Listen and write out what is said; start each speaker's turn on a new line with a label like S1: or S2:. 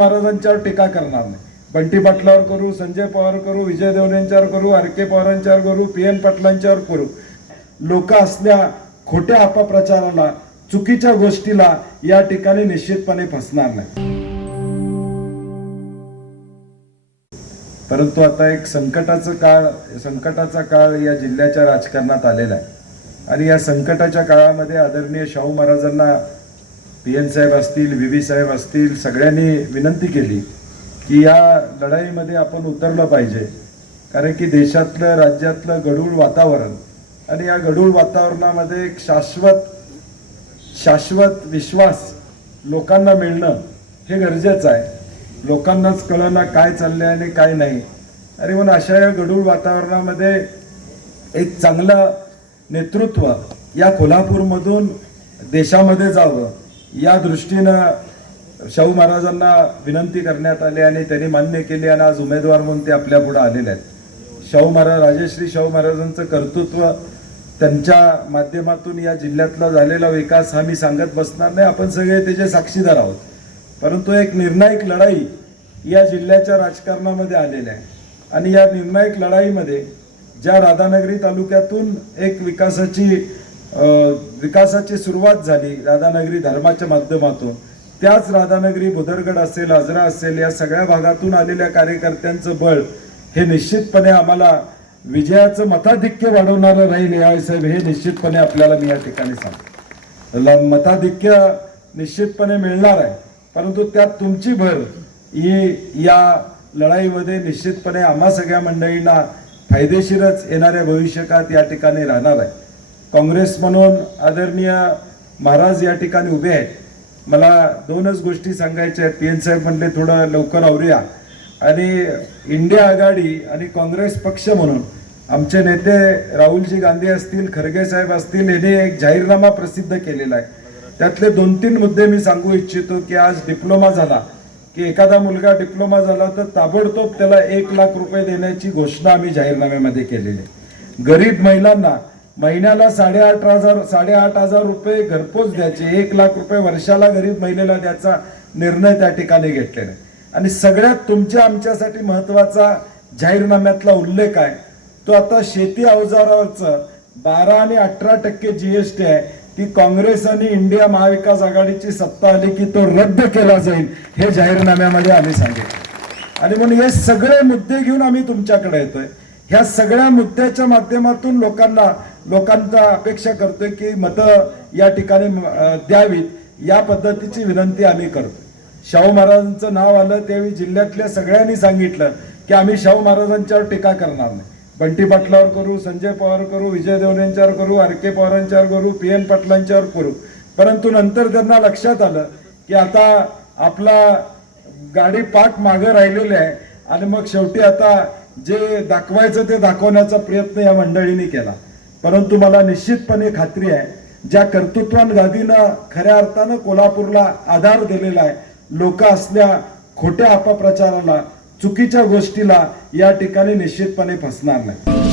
S1: महाराजांच्यावर टीका करणार नाही. बंटी पाटलावर करू संजय पवार करू विजय देवरे यांच्यावर करू आर के पवारांच्यावर करू पी एन पाटलांच्यावर करू. लोक असल्या खोट्या अपप्रचाराला चुकीच्या गोष्टीला या ठिकाणी निश्चितपणे फसणार नाही. परंतु आता एक संकटाचं काळ संकटाचा काळ या जिल्ह्याच्या राजकारणात आलेला आहे. आणि या संकटाच्या काळामध्ये आदरणीय शाहू महाराजांना पी एन साहेब असतील व्ही व्ही साहेब असतील सगळ्यांनी विनंती केली की या लढाईमध्ये आपण उतरलं पाहिजे. कारण की देशातलं राज्यातलं गढूळ वातावरण आणि या गढूळ वातावरणामध्ये एक शाश्वत शाश्वत विश्वास लोकांना मिळणं हे गरजेचं आहे. लोकांनाच कळना काय चाललं आहे आणि काय नाही. अरे म्हणून अशा या गढूळ वातावरणामध्ये एक चांगलं नेतृत्व या कोल्हापूरमधून देशामध्ये जावं. या दृष्टीनं शाहू महाराजांना विनंती करण्यात आली आणि त्यांनी मान्य केली आणि आज उमेदवार म्हणून ते आपल्या पुढे आलेले आहेत. शाहू महाराज राजश्री शाहू महाराजांचं कर्तृत्व त्यांच्या माध्यमातून या जिल्ह्यातला झालेला विकास हा मी सांगत बसणार नाही. आपण सगळे त्याचे साक्षीदार आहोत. परंतु एक निर्णायक लढाई या जिल्ह्याच्या राजकारणामध्ये आलेल्या आहे. आणि या निर्णायक लढाईमध्ये ज्या राधानगरी तालुक्यातून एक विकासाची विकासाची सुरुवात झाली राधानगरी धर्माच्या माध्यमातून. त्याच राधानगरी बुदरगड असेल आजरा असेल या सगळ्या भागातून आलेल्या कार्यकर्त्यांचं बळ हे निश्चितपणे आम्हाला विजयाचं मताधिक्य वाढवणारं राहील या साहेब हे निश्चितपणे आपल्याला मी या ठिकाणी सांगतो. मताधिक्य निश्चितपणे मिळणार आहे परंतु त्यात तुमची भर ही या लढाईमध्ये निश्चितपणे आम्हा सगळ्या मंडळींना फायदेशीरच येणाऱ्या भविष्यकाळात या ठिकाणी राहणार आहे. काँग्रेस म्हणून आदरणीय महाराज या ठिकाणी उभे आहेत. मला दोनच गोष्टी सांगायच्या आहेत. पी एन साहेब म्हणले थोडं लवकर आवरूया. आणि इंडिया आघाडी आणि काँग्रेस पक्ष म्हणून आमचे नेते राहुलजी गांधी असतील खरगे साहेब असतील यांनी एक जाहीरनामा प्रसिद्ध केलेला आहे. त्यातले दोन तीन मुद्दे मी सांगू इच्छितो की आज डिप्लोमा झाला. की एखादा मुलगा डिप्लोमा झाला तर ताबडतोब त्याला एक लाख रुपये देण्याची घोषणा आम्ही जाहीरनाम्यामध्ये केलेली आहे. गरीब महिलांना महिन्याला साडेआठ हजार साडेआठ हजार रुपये घरपोच द्यायचे. एक लाख रुपये वर्षाला गरीब महिलेला द्यायचा निर्णय त्या ठिकाणी घेतलेला आहे. आणि सगळ्यात तुमच्या आमच्यासाठी महत्त्वाचा जाहीरनाम्यातला उल्लेख आहे तो आता शेती अवजारावरचं. बारा आणि अठरा टक्के जी एस टी आहे. ती काँग्रेस आणि इंडिया महाविकास आघाडीची सत्ता आली की तो रद्द केला जाईल हे जाहीरनाम्यामध्ये आम्ही सांगितलं. आणि म्हणून हे सगळे मुद्दे घेऊन आम्ही तुमच्याकडे येतोय. ह्या सगळ्या मुद्द्याच्या माध्यमातून लोकांना लोकांचा अपेक्षा करतोय की मतं या ठिकाणी द्यावीत. या पद्धतीची विनंती आम्ही करतो. शाहू महाराजांचं नाव आलं त्यावेळी जिल्ह्यातल्या सगळ्यांनी सांगितलं की आम्ही शाहू महाराजांच्यावर टीका करणार नाही. बंटी पाटलावर करू संजय पवार करू विजय देवरे यांच्यावर करू आर के पवारांच्यावर करू पी एन पाटलांच्यावर करू. परंतु नंतर त्यांना लक्षात आलं की आता आपला गाडी पाठ मागं राहिलेली आहे आणि मग शेवटी आता जे दाखवायचं ते दाखवण्याचा प्रयत्न या मंडळींनी केला. परंतु मला निश्चितपणे खात्री आहे ज्या कर्तृत्वान गादीनं खऱ्या अर्थानं कोल्हापूरला आधार दिलेला आहे लोक असल्या खोट्या अपप्रचाराला चुकीच्या गोष्टीला या ठिकाणी निश्चितपणे फसणार नाही